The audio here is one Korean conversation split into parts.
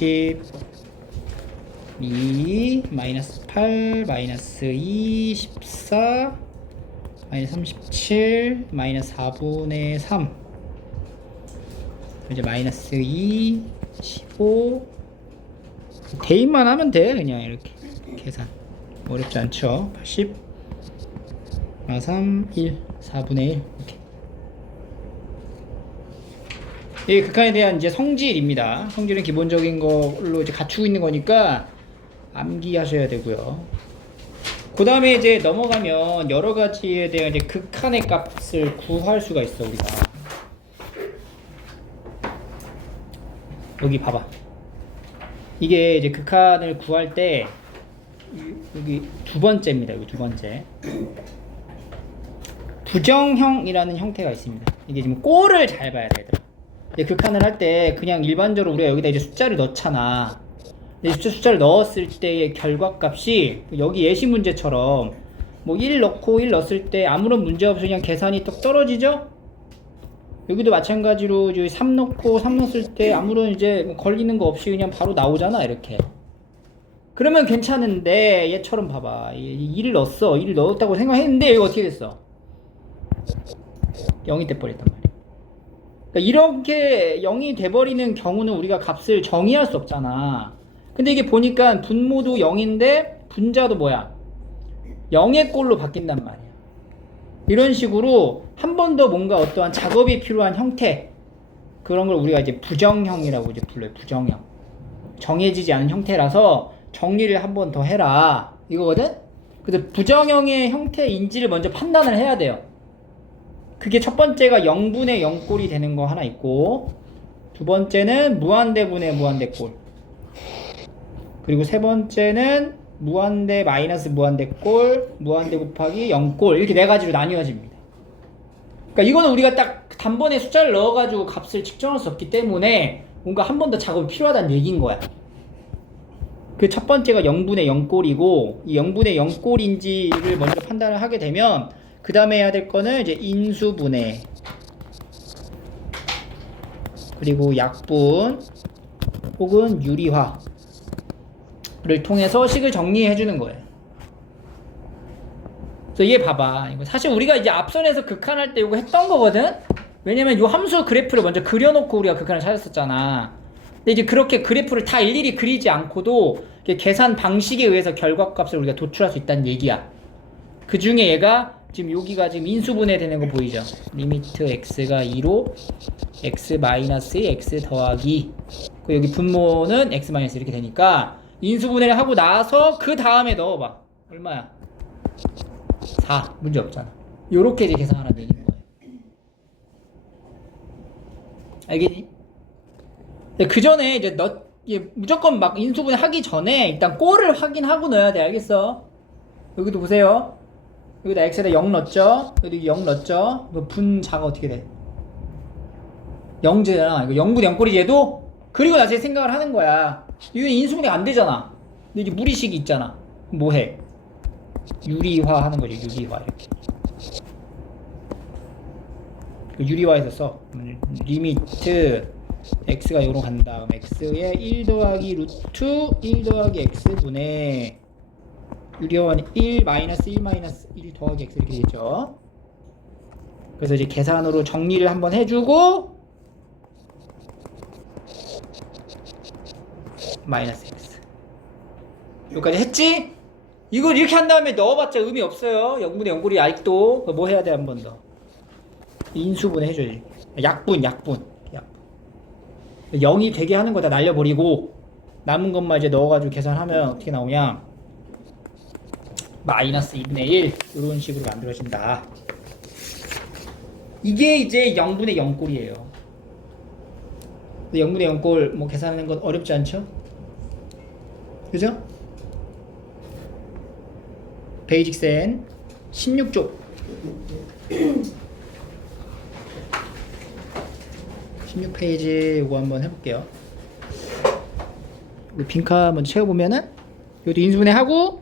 2 마이너스 8 마이너스 2 14 마이너스 37 마이너스 4분의 3 이제 마이너스 2 15 대입만 하면 돼. 그냥 이렇게 계산 어렵지 않죠. 80 3 1 4분의 1 이렇게. 이 극한에 대한 이제 성질입니다. 성질은 기본적인 걸로 이제 갖추고 있는 거니까 암기하셔야 되고요. 그 다음에 이제 넘어가면 여러 가지에 대한 이제 극한의 값을 구할 수가 있어. 우리가 여기 봐봐. 이게 이제 극한을 구할 때 여기 두 번째입니다. 여기 두 번째 부정형이라는 형태가 있습니다. 이게 지금 꼴을 잘 봐야 돼, 얘들아. 극한을 할 때 그냥 일반적으로 우리가 여기다 이제 숫자를 넣잖아. 숫자를 넣었을 때의 결과값이 여기 예시 문제처럼 뭐 1 넣고 1 넣었을 때 아무런 문제 없이 그냥 계산이 뚝 떨어지죠? 여기도 마찬가지로 3 넣고 3 넣었을 때 아무런 이제 뭐 걸리는 거 없이 그냥 바로 나오잖아, 이렇게. 그러면 괜찮은데 얘처럼 봐봐. 1을 넣었어. 1을 넣었다고 생각했는데 이거 어떻게 됐어? 0이 돼버렸단 말이야. 그러니까 이렇게 0이 돼버리는 경우는 우리가 값을 정의할 수 없잖아. 근데 이게 보니까 분모도 0인데 분자도 뭐야? 0의 꼴로 바뀐단 말이야. 이런 식으로 한 번 더 뭔가 어떠한 작업이 필요한 형태, 그런 걸 우리가 이제 부정형이라고 이제 불러요. 부정형. 정해지지 않은 형태라서 정리를 한 번 더 해라, 이거거든? 그래서 부정형의 형태인지를 먼저 판단을 해야 돼요. 그게 첫 번째가 0분의 0꼴이 되는 거 하나 있고, 두 번째는 무한대분의 무한대꼴, 그리고 세 번째는 무한대 마이너스 무한대꼴, 무한대 곱하기 0꼴, 이렇게 네 가지로 나뉘어집니다. 그러니까 이거는 우리가 딱 단번에 숫자를 넣어가지고 값을 측정할 수 없기 때문에 뭔가 한 번 더 작업이 필요하다는 얘기인 거야. 그 첫 번째가 0분의 0꼴이고, 이 0분의 0꼴인지를 먼저 판단을 하게 되면 그 다음에 해야 될 거는 이제 인수분해, 그리고 약분 혹은 유리화를 통해서 식을 정리해 주는 거예요. 그래서 얘 봐봐. 이거 사실 우리가 이제 앞선에서 극한할 때 이거 했던 거거든? 왜냐면 이 함수 그래프를 먼저 그려놓고 우리가 극한을 찾았었잖아. 근데 이제 그렇게 그래프를 다 일일이 그리지 않고도 계산 방식에 의해서 결과값을 우리가 도출할 수 있다는 얘기야. 그 중에 얘가 지금 여기가 지금 인수분해 되는 거 보이죠? 리미트 x가 2로 x-2 x 더하기, 그 여기 분모는 x-1 이렇게 되니까 인수분해를 하고 나서 그 다음에 넣어봐. 얼마야? 4. 문제 없잖아. 요렇게 이제 계산하라는 얘기인 거예요. 알겠니? 그 전에 이제 무조건 막 인수분해 하기 전에 일단 꼴을 확인하고 넣어야 돼. 알겠어? 여기도 보세요. 여기다 x에다 0 넣었죠? 여기 0 넣었죠? 분자가 어떻게 돼? 0제잖아. 이거 0분의 0꼴이지 얘도? 그리고 나서 생각을 하는 거야. 이건 인수분해가 안 되잖아. 근데 이제 무리식이 있잖아. 그럼 뭐 해? 유리화 하는 거지. 유리화 이렇게. 유리화해서 써. 리미트 x가 요로 간다. 그럼 x에 1 더하기 루트 1 더하기 x분의 유리화는 1 마이너스 1 마이너스 1 더하기 x 이렇게 되겠죠. 그래서 이제 계산으로 정리를 한번 해주고 마이너스 x 여기까지 했지? 이걸 이렇게 한 다음에 넣어봤자 의미 없어요. 0분의 0꼴이 아직도. 뭐 해야 돼? 한 번 더 인수분해 해줘야지. 약분 0이 되게 하는 거 다 날려버리고 남은 것만 이제 넣어가지고 계산하면 어떻게 나오냐, 마이너스 2분의 1 이런 식으로 만들어진다. 이게 이제 0분의 0꼴이에요. 0분의 0꼴 뭐 계산하는 건 어렵지 않죠? 그죠? 베이직센 16쪽 16페이지 이거 한번 해볼게요. 빈칸 먼저 채워보면은 여기 인수분해 하고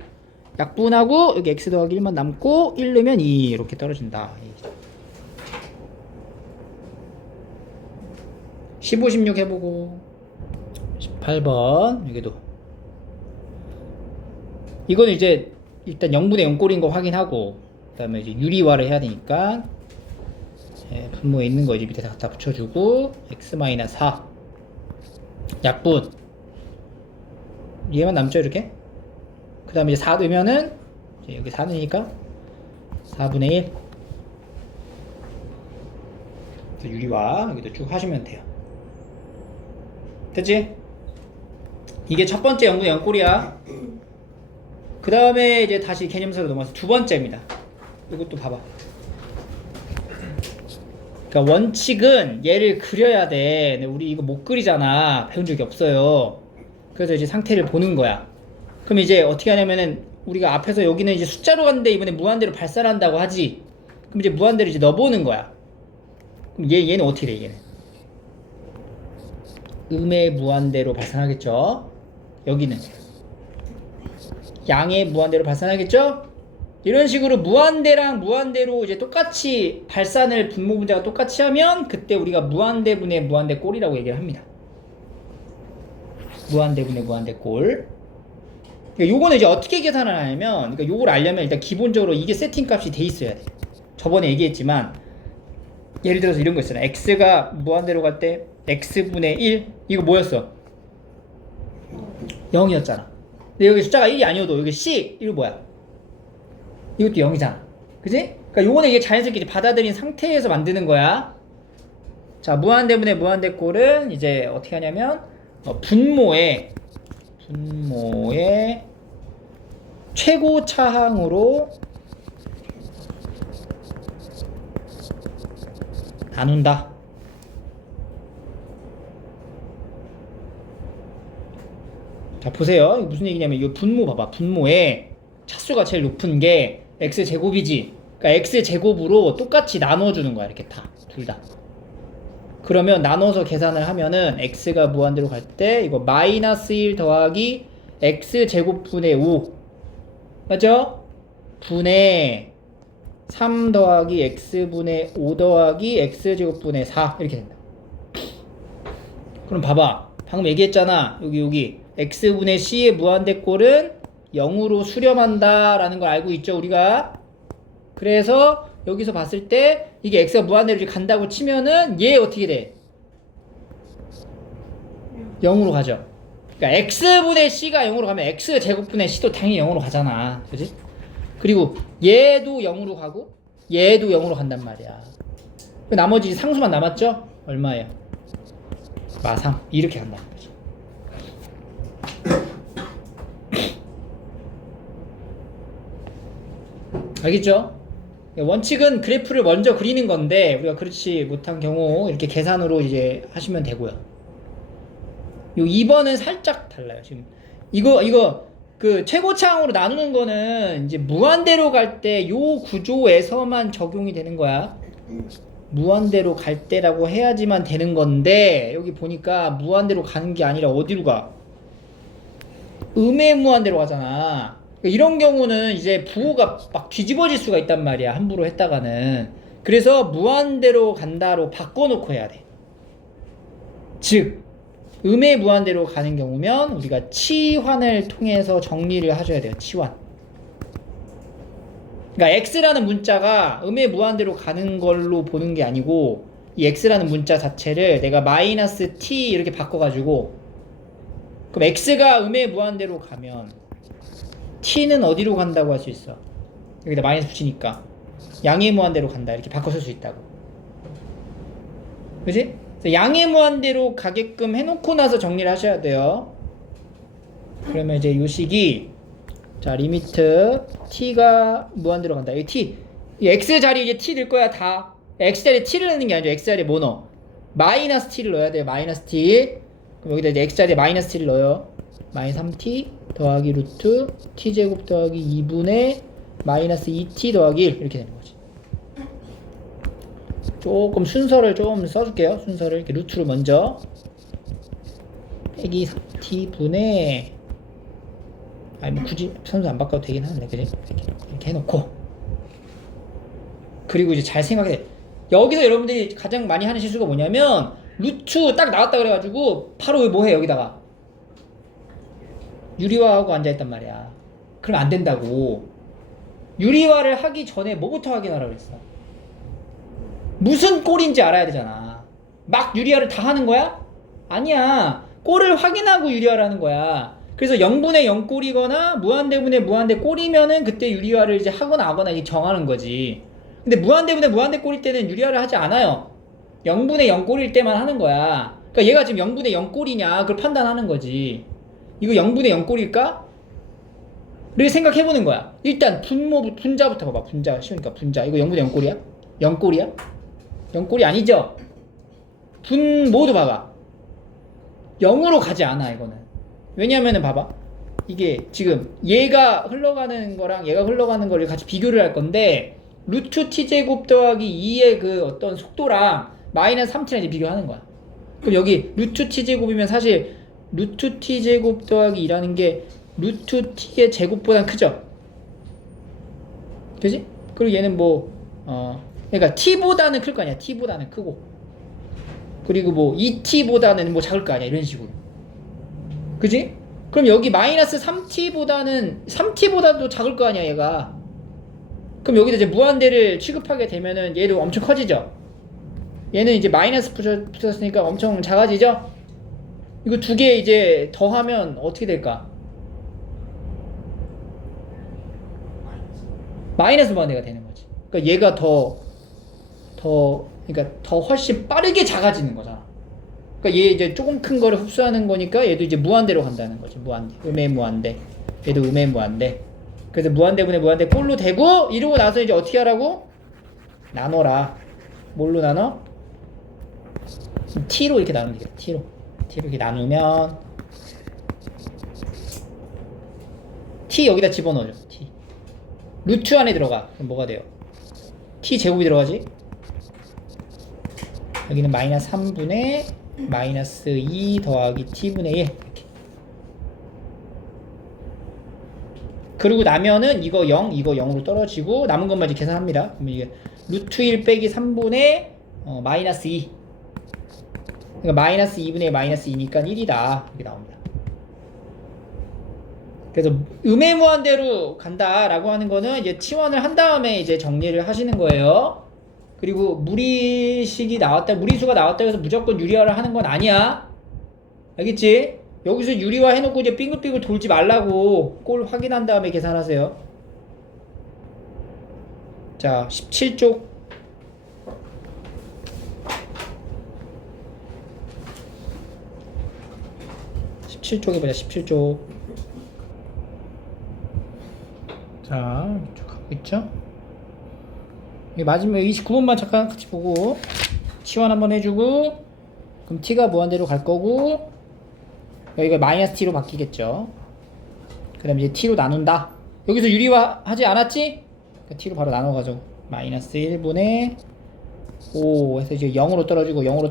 약분하고 여기 x 더하기 1만 남고 1 넣으면 2 이렇게 떨어진다. 15, 16 해보고 18 8번 여기도 이거는 이제 일단 0분의 0꼴인 거 확인하고 그 다음에 이제 유리화를 해야 되니까 분모에 있는 거 이제 밑에 갖다 붙여주고 x-4 약분 얘만 남죠 이렇게. 그 다음에 이제 4 넣으면은 여기 4 넣으니까 4분의 1 유리화 여기도 쭉 하시면 돼요. 됐지? 이게 첫 번째 0분의 0꼴이야. 그 다음에 이제 다시 개념서로 넘어가서 두 번째입니다. 이것도 봐봐. 그러니까 원칙은 얘를 그려야 돼. 근데 우리 이거 못 그리잖아. 배운 적이 없어요. 그래서 이제 상태를 보는 거야. 그럼 이제 어떻게 하냐면은 우리가 앞에서 여기는 이제 숫자로 갔는데 이번에 무한대로 발산한다고 하지. 그럼 이제 무한대로 이제 넣어보는 거야. 그럼 얘는 어떻게 돼, 얘는? 음의 무한대로 발산하겠죠. 여기는 양의 무한대로 발산하겠죠. 이런 식으로 무한대랑 무한대로 이제 똑같이 발산을 분모 분자가 똑같이 하면 그때 우리가 무한대분의 무한대꼴이라고 얘기를 합니다. 무한대분의 무한대꼴. 그러니까 요거는 이제 어떻게 계산을 하냐면, 그러니까 요걸 알려면 일단 기본적으로 이게 세팅 값이 돼 있어야 돼. 저번에 얘기했지만 예를 들어서 이런 거 있잖아. x가 무한대로 갈 때 x분의 1 이거 뭐였어? 0이었잖아. 근데 여기 숫자가 1이 아니어도 여기 c 이거 뭐야? 이것도 0이잖아. 그지? 그러니까 요거는 이게 자연스럽게 이제 받아들인 상태에서 만드는 거야. 자, 무한대분의 무한대꼴은 이제 어떻게 하냐면 분모에 최고 차항으로 나눈다. 자, 보세요. 이거 무슨 얘기냐면 이거 분모 봐봐. 분모에 차수가 제일 높은 게 x제곱이지. 그러니까 x제곱으로 똑같이 나눠주는 거야. 이렇게 다. 둘 다. 그러면 나눠서 계산을 하면은 x가 무한대로 갈 때 이거 마이너스 1 더하기 x제곱분의 5 맞죠? 분의 3 더하기 x분의 5 더하기 x제곱분의 4 이렇게 된다. 그럼 봐봐. 방금 얘기했잖아. 여기 x분의 c의 무한대꼴은 0으로 수렴한다 라는 걸 알고 있죠 우리가. 그래서 여기서 봤을 때 이게 x가 무한대로 간다고 치면은 얘 어떻게 돼? 0으로 가죠. 그러니까 x분의 c가 0으로 가면 x제곱분의 c도 당연히 0으로 가잖아. 그지? 그리고 얘도 0으로 가고 얘도 0으로 간단 말이야. 나머지 상수만 남았죠? 얼마예요? 마3 이렇게 간다는 거죠. 알겠죠? 원칙은 그래프를 먼저 그리는 건데 우리가 그렇지 못한 경우 이렇게 계산으로 이제 하시면 되고요. 요 2번은 살짝 달라요. 지금 이거 그 최고차항으로 나누는 거는 이제 무한대로 갈 때 요 구조에서만 적용이 되는 거야. 무한대로 갈 때라고 해야지만 되는 건데 여기 보니까 무한대로 가는 게 아니라 어디로 가? 음의 무한대로 가잖아. 이런 경우는 이제 부호가 막 뒤집어질 수가 있단 말이야. 함부로 했다가는. 그래서 무한대로 간다로 바꿔놓고 해야 돼. 즉 음의 무한대로 가는 경우면 우리가 치환을 통해서 정리를 하셔야 돼요. 치환. 그러니까 x라는 문자가 음의 무한대로 가는 걸로 보는 게 아니고 이 x라는 문자 자체를 내가 마이너스 t 이렇게 바꿔가지고 그럼 x가 음의 무한대로 가면 t는 어디로 간다고 할 수 있어? 여기다 마이너스 붙이니까 양의 무한대로 간다 이렇게 바꿔 쓸 수 있다고. 그치? 양의 무한대로 가게끔 해놓고 나서 정리를 하셔야 돼요. 그러면 이제 요 식이 자 리미트 t가 무한대로 간다. 여기 t 이 x 자리에 이제 t 넣을 거야 다. x 자리에 t를 넣는 게 아니죠. x 자리에 뭐 넣어? 마이너스 t를 넣어야 돼요. 마이너스 t. 그럼 여기다 이제 x 자리에 마이너스 t를 넣어요. 마이너스 3t 더하기 루트 t제곱 더하기 2분의 마이너스 2t 더하기 1 이렇게 되는 거지. 조금 순서를 좀 써줄게요. 순서를 이렇게 루트로 먼저 빼기 3t분의 아니 뭐 굳이 순서 안 바꿔도 되긴 하는데 그지? 이렇게 해놓고 그리고 이제 잘 생각해. 여기서 여러분들이 가장 많이 하는 실수가 뭐냐면 루트 딱 나왔다 그래가지고 바로 뭐해 여기다가 유리화하고 앉아있단 말이야. 그럼 안 된다고. 유리화를 하기 전에 뭐부터 확인하라고 그랬어? 무슨 꼴인지 알아야 되잖아. 막 유리화를 다 하는 거야? 아니야. 꼴을 확인하고 유리화를 하는 거야. 그래서 0분의 0 꼴이거나 무한대분의 무한대 꼴이면은 그때 유리화를 이제 하거나 안 하거나 이제 정하는 거지. 근데 무한대분의 무한대 꼴일 때는 유리화를 하지 않아요. 0분의 0 꼴일 때만 하는 거야. 그러니까 얘가 지금 0분의 0 꼴이냐 그걸 판단하는 거지. 이거 0분의 0 꼴일까? 이렇게 생각해보는 거야. 일단 분자부터 봐봐. 분자 쉬우니까 분자. 이거 0분의 0 꼴이야? 0 꼴이야? 0 꼴이 아니죠? 분모도 봐봐. 0으로 가지 않아 이거는. 왜냐면은 봐봐. 이게 지금 얘가 흘러가는 거랑 얘가 흘러가는 거를 같이 비교를 할 건데 루트 t제곱 더하기 2의 그 어떤 속도랑 마이너스 3t랑 이제 비교하는 거야. 그럼 여기 루트 t제곱이면 사실 루트 t제곱 더하기 2라는 게 루트 t의 제곱보다 크죠? 그지? 그리고 얘는 그러니까 t보다는 클 거 아니야. t보다는 크고. 그리고 2t보다는 작을 거 아니야. 이런 식으로. 그지? 그럼 여기 마이너스 3t보다도 작을 거 아니야, 얘가. 그럼 여기다 이제 무한대를 취급하게 되면은 얘도 엄청 커지죠? 얘는 이제 마이너스 붙였으니까 엄청 작아지죠? 이거 두 개 이제 더하면 어떻게 될까? 마이너스 무한대가 되는 거지. 그러니까 얘가 그러니까 더 훨씬 빠르게 작아지는 거잖아. 그러니까 얘 이제 조금 큰 거를 흡수하는 거니까 얘도 이제 무한대로 간다는 거지. 무한대. 음의 무한대. 얘도 음의 무한대. 그래서 무한대분의 무한대 꼴로 되고 이러고 나서 이제 어떻게 하라고? 나눠라. 뭘로 나눠? t로 이렇게 나누면 되겠다. t로 이렇게 나누면 t 여기다 집어넣어줘. t 루트 안에 들어가. 그럼 뭐가 돼요? t 제곱이 들어가지? 여기는 마이너스 3분의 마이너스 2 더하기 t분의 1 이렇게. 그러고 나면은 이거 0 이거 0으로 떨어지고 남은 것만 이제 계산합니다. 그러면 이게 루트 1 빼기 3분의 마이너스 2. 그러니까 마이너스 2분의 마이너스 2니까 1이다 이렇게 나옵니다. 그래서 음의 무한대로 간다라고 하는 거는 이제 치환을 한 다음에 이제 정리를 하시는 거예요. 그리고 무리수가 나왔다 해서 무조건 유리화를 하는 건 아니야. 알겠지? 여기서 유리화 해놓고 이제 빙글빙글 돌지 말라고 꼴 확인한 다음에 계산하세요. 자, 17쪽. 17쪽에 보자, 17쪽. 자, 쭉 가고 있죠? 마지막 29번만 잠깐 같이 보고 치환 한번 해주고 그럼 t가 무한대로 갈 거고 여기가 마이너스 t로 바뀌겠죠. 그 다음에 이제 t로 나눈다. 여기서 유리화 하지 않았지? 그러니까 t로 바로 나눠가죠. 마이너스 1분의 5 해서 이제 0으로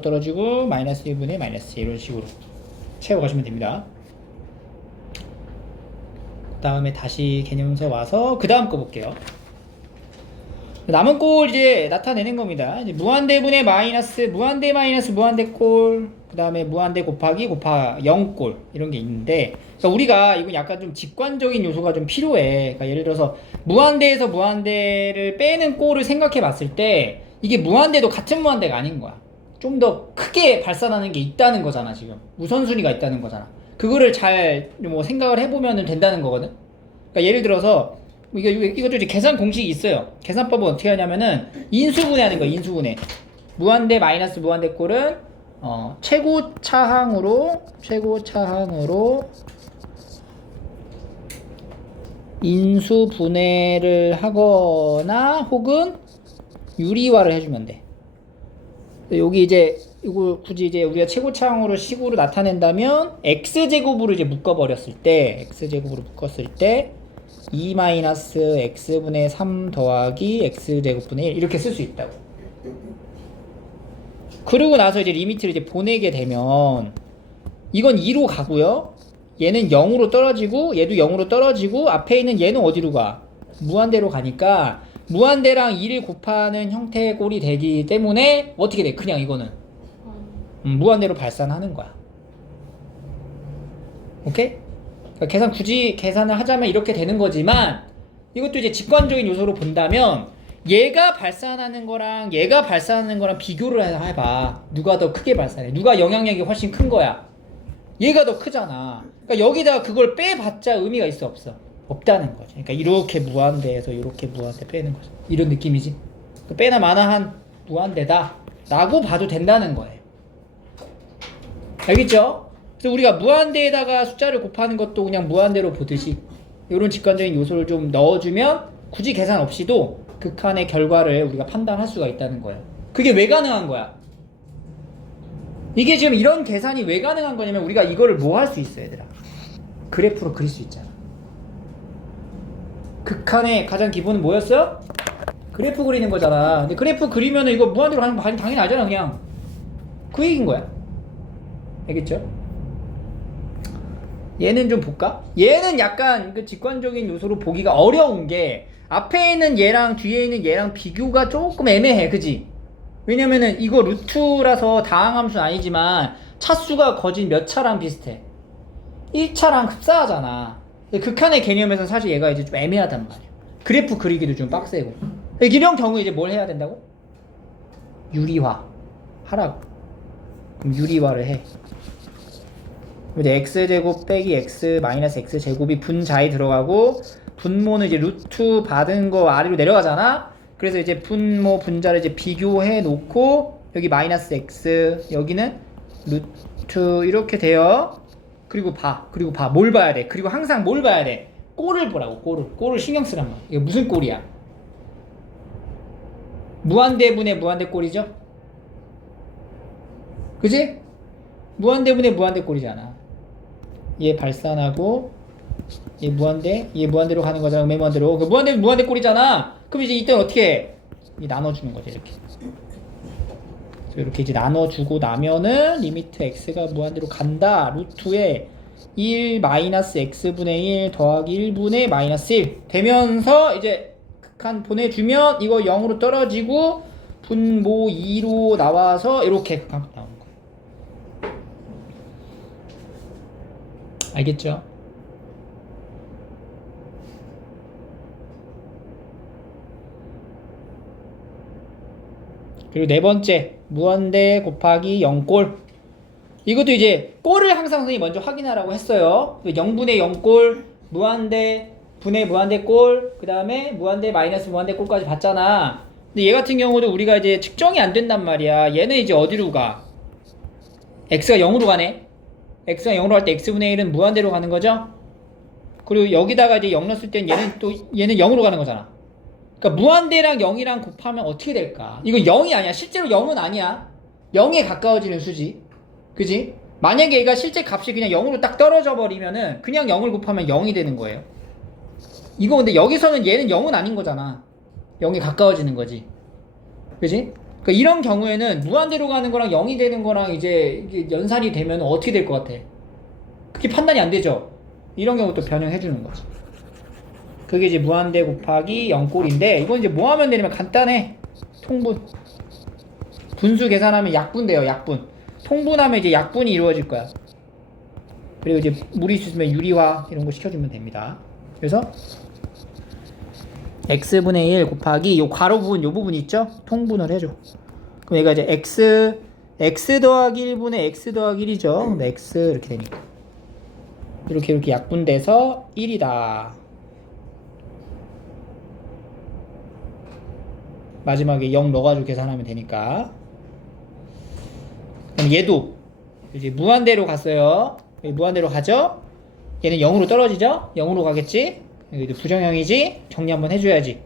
떨어지고 마이너스 1분의 마이너스 1 이런 식으로 채워가시면 됩니다. 그 다음에 다시 개념서 와서 그 다음 거 볼게요. 남은 꼴 이제 나타내는 겁니다. 이제 무한대분의 마이너스, 무한대 마이너스 무한대 꼴, 그 다음에 무한대 곱하기 0꼴 이런 게 있는데, 그러니까 우리가 이건 약간 좀 직관적인 요소가 좀 필요해. 그러니까 예를 들어서 무한대에서 무한대를 빼는 꼴을 생각해 봤을 때 이게 무한대도 같은 무한대가 아닌 거야. 좀 더 크게 발산하는 게 있다는 거잖아. 지금 우선순위가 있다는 거잖아. 그거를 잘 생각을 해보면 된다는 거거든. 그러니까 예를 들어서 이것도 이제 계산 공식이 있어요. 계산법은 어떻게 하냐면은 인수분해하는 거예요. 인수분해. 무한대 마이너스 무한대 꼴은 최고차항으로 인수분해를 하거나 혹은 유리화를 해주면 돼. 여기 이제 이거 굳이 이제 우리가 최고차항으로 식으로 나타낸다면 x제곱으로 이제 묶었을 때 2-x분의 3 더하기 x제곱분의 1 이렇게 쓸 수 있다고. 그러고 나서 이제 리미트를 이제 보내게 되면 이건 2로 가고요. 얘는 0으로 떨어지고 얘도 0으로 떨어지고 앞에 있는 얘는 어디로 가? 무한대로 가니까 무한대랑 2를 곱하는 형태의 꼴이 되기 때문에 어떻게 돼? 그냥 이거는 무한대로 발산하는 거야. 오케이? 그러니까 굳이 계산을 하자면 이렇게 되는 거지만 이것도 이제 직관적인 요소로 본다면 얘가 발산하는 거랑 얘가 발산하는 거랑 비교를 해봐. 누가 더 크게 발산해? 누가 영향력이 훨씬 큰 거야? 얘가 더 크잖아. 그러니까 여기다가 그걸 빼봤자 의미가 있어 없어? 없다는 거지. 그러니까 이렇게 무한대에서 이렇게 무한대 빼는 거지. 이런 느낌이지. 빼나 마나한 무한대다 라고 봐도 된다는 거예요. 알겠죠? 그래서 우리가 무한대에다가 숫자를 곱하는 것도 그냥 무한대로 보듯이 이런 직관적인 요소를 좀 넣어주면 굳이 계산 없이도 극한의 결과를 우리가 판단할 수가 있다는 거예요. 그게 왜 가능한 거야? 이게 지금 이런 계산이 왜 가능한 거냐면 우리가 이거를 뭐 할 수 있어 얘들아? 그래프로 그릴 수 있잖아. 극한의 가장 기본은 뭐였어? 그래프 그리는 거잖아. 근데 그래프 그리면은 이거 무한대로 하는 거 당연히 알잖아 그냥. 그 얘기인 거야. 알겠죠? 얘는 좀 볼까? 얘는 약간 그 직관적인 요소로 보기가 어려운 게 앞에 있는 얘랑 뒤에 있는 얘랑 비교가 조금 애매해. 그지? 왜냐면은 이거 루트라서 다항함수는 아니지만 차수가 거진 몇 차랑 비슷해. 1차랑 흡사하잖아. 극한의 개념에서는 사실 얘가 이제 좀 애매하단 말이야. 그래프 그리기도 좀 빡세고. 이런 경우에 이제 뭘 해야 된다고? 유리화 하라고. 그럼 유리화를 해. 이제 x제곱 빼기 x 마이너스 x제곱이 분자에 들어가고 분모는 이제 루트 받은 거 아래로 내려가잖아. 그래서 이제 분모 분자를 이제 비교해 놓고 여기 마이너스 x 여기는 루트 이렇게 돼요. 그리고 봐 뭘 봐야 돼? 그리고 항상 뭘 봐야 돼? 꼴을 보라고. 꼴을 신경 쓰란 말이야. 이게 무슨 꼴이야? 무한대분의 무한대 꼴이죠? 그지? 무한대분의 무한대 꼴이잖아. 얘 발산하고 얘 무한대로 가는 거잖아. 음의 무한대로. 그 무한대 꼴이잖아. 그럼 이제 이때는 어떻게 해? 나눠주는 거지 이렇게. 이렇게 이제 나눠주고 나면은 리미트 x가 무한대로 간다. 루트에 1 마이너스 x분의 1 더하기 1분의 마이너스 1 되면서 이제 극한 보내주면 이거 0으로 떨어지고 분모 2로 나와서 이렇게 극한 나오는 거야. 알겠죠? 그리고 네 번째 무한대 곱하기 0꼴. 이것도 이제 꼴을 항상 선생님이 먼저 확인하라고 했어요. 0분의 0꼴, 무한대, 분의 무한대 꼴, 그 다음에 무한대 마이너스 무한대 꼴까지 봤잖아. 근데 얘 같은 경우도 우리가 이제 측정이 안 된단 말이야. 얘는 이제 어디로 가? x가 0으로 가네. x가 0으로 갈 때 x분의 1은 무한대로 가는 거죠. 그리고 여기다가 이제 0 넣었을 땐 얘는 0으로 가는 거잖아. 그러니까 무한대랑 0이랑 곱하면 어떻게 될까? 이거 0이 아니야. 실제로 0은 아니야. 0에 가까워지는 수지. 그지? 만약에 얘가 실제 값이 그냥 0으로 딱 떨어져 버리면은 그냥 0을 곱하면 0이 되는 거예요. 이거 근데 여기서는 얘는 0은 아닌 거잖아. 0에 가까워지는 거지. 그지? 그러니까 이런 경우에는 무한대로 가는 거랑 0이 되는 거랑 이제 연산이 되면 어떻게 될 것 같아? 그게 판단이 안 되죠? 이런 경우 또 변형해 주는 거지. 그게 이제 무한대 곱하기 0꼴인데 이건 이제 뭐 하면 되냐면 간단해. 통분. 분수 계산하면 약분 돼요. 약분. 통분하면 이제 약분이 이루어질 거야. 그리고 이제 무리수 있으면 유리화 이런 거 시켜주면 됩니다. 그래서 x분의 1 곱하기 요 괄호 부분 요 부분 있죠? 통분을 해줘. 그럼 얘가 이제 x 더하기 1분의 x 더하기 1이죠. 그럼 x 이렇게 되니까 이렇게 약분돼서 1이다. 마지막에 0 넣어가지고 계산하면 되니까. 그럼 얘도 이제 무한대로 갔어요. 무한대로 가죠? 얘는 0으로 떨어지죠? 0으로 가겠지? 여기도 부정형이지? 정리 한번 해줘야지.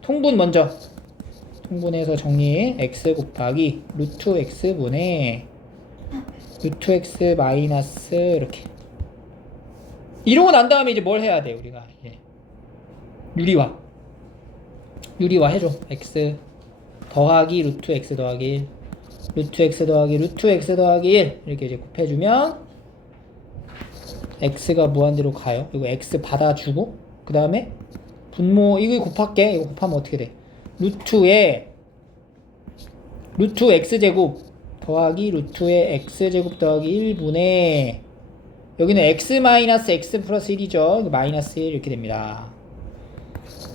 통분 먼저. 통분해서 정리. x 곱하기 루트 x분의 루트 x 마이너스 이렇게. 이러고 난 다음에 이제 뭘 해야 돼 우리가? 유리화 해줘. x 더하기 루트 x 더하기 1 루트 x 더하기 루트 x 더하기 1 이렇게 이제 곱해주면 x가 무한대로 가요. 이거 x 받아주고 그 다음에 분모 이거 곱할게. 이거 곱하면 어떻게 돼? 루트에 루트 x제곱 더하기 루트의 x제곱 더하기 1분의 여기는 x 마이너스 x 플러스 1이죠. 마이너스 1 이렇게 됩니다.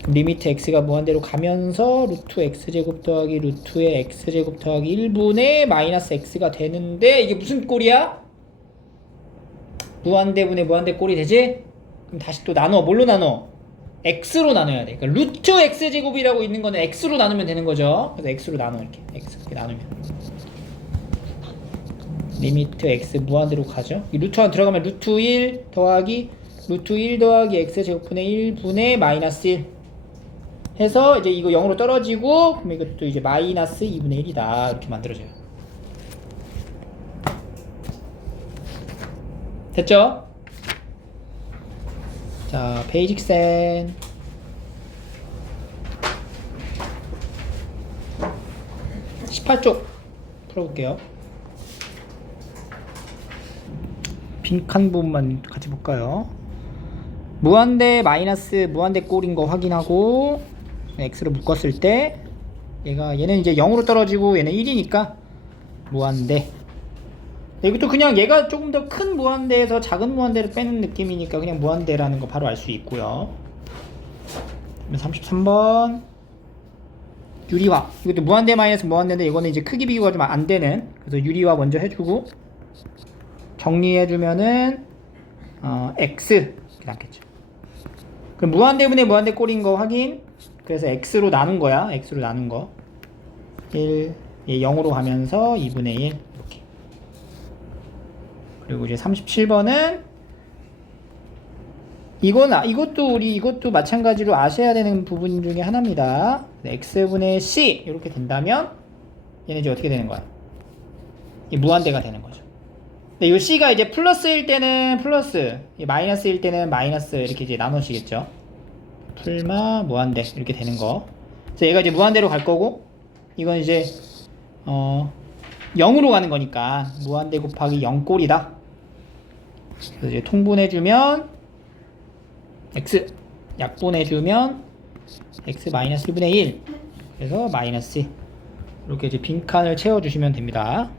리미트 x가 무한대로 가면서 루트 x제곱 더하기 루트의 x제곱 더하기 1분의 마이너스 x가 되는데 이게 무슨 꼴이야? 무한대분의 무한대 꼴이 되지? 그럼 다시 또 나눠. 뭘로 나눠? x로 나눠야 돼. 그러니까 루트 x제곱이라고 있는 거는 x로 나누면 되는 거죠. 그래서 x로 나눠 이렇게. x 이렇게 나누면 리미트 x 무한대로 가죠. 이 루트 안 들어가면 루트 1 더하기 루트 1 더하기 x제곱분의 1분의 마이너스 1 해서 이제 이거 0으로 떨어지고 그럼 이것도 이제 마이너스 2분의 1이다 이렇게 만들어져요. 됐죠? 자, 베이직센 18쪽 풀어볼게요. 빈칸 부분만 같이 볼까요? 무한대 마이너스 무한대 꼴인 거 확인하고 x로 묶었을 때 얘는 이제 0으로 떨어지고 얘는 1이니까 무한대. 이것도 그냥 얘가 조금 더 큰 무한대에서 작은 무한대를 빼는 느낌이니까 그냥 무한대라는 거 바로 알 수 있고요. 33번 유리화. 이것도 무한대 마이너스 무한대인데 이거는 이제 크기 비교가 좀 안 되는, 그래서 유리화 먼저 해주고 정리해주면은 x 이렇게 남겠죠. 그럼 무한대분의 무한대 꼴인 거 확인. 그래서 x로 나눈 거야. x로 나눈 거 1, 0으로 가면서 2분의 1 이렇게. 그리고 이제 37번은 이것도 마찬가지로 아셔야 되는 부분 중에 하나입니다. x분의 c 이렇게 된다면 얘는 이제 어떻게 되는 거야? 이 무한대가 되는 거죠. 근데 이 c가 이제 플러스일 때는 플러스, 마이너스일 때는 마이너스 이렇게 이제 나눠지겠죠. 풀마 무한대 이렇게 되는 거. 그래서 얘가 이제 무한대로 갈 거고 이건 이제 0으로 가는 거니까 무한대 곱하기 0꼴이다. 그래서 이제 통분해주면 x, 약분해주면 x 마이너스 1분의 1. 그래서 마이너스 이렇게 이제 빈칸을 채워주시면 됩니다.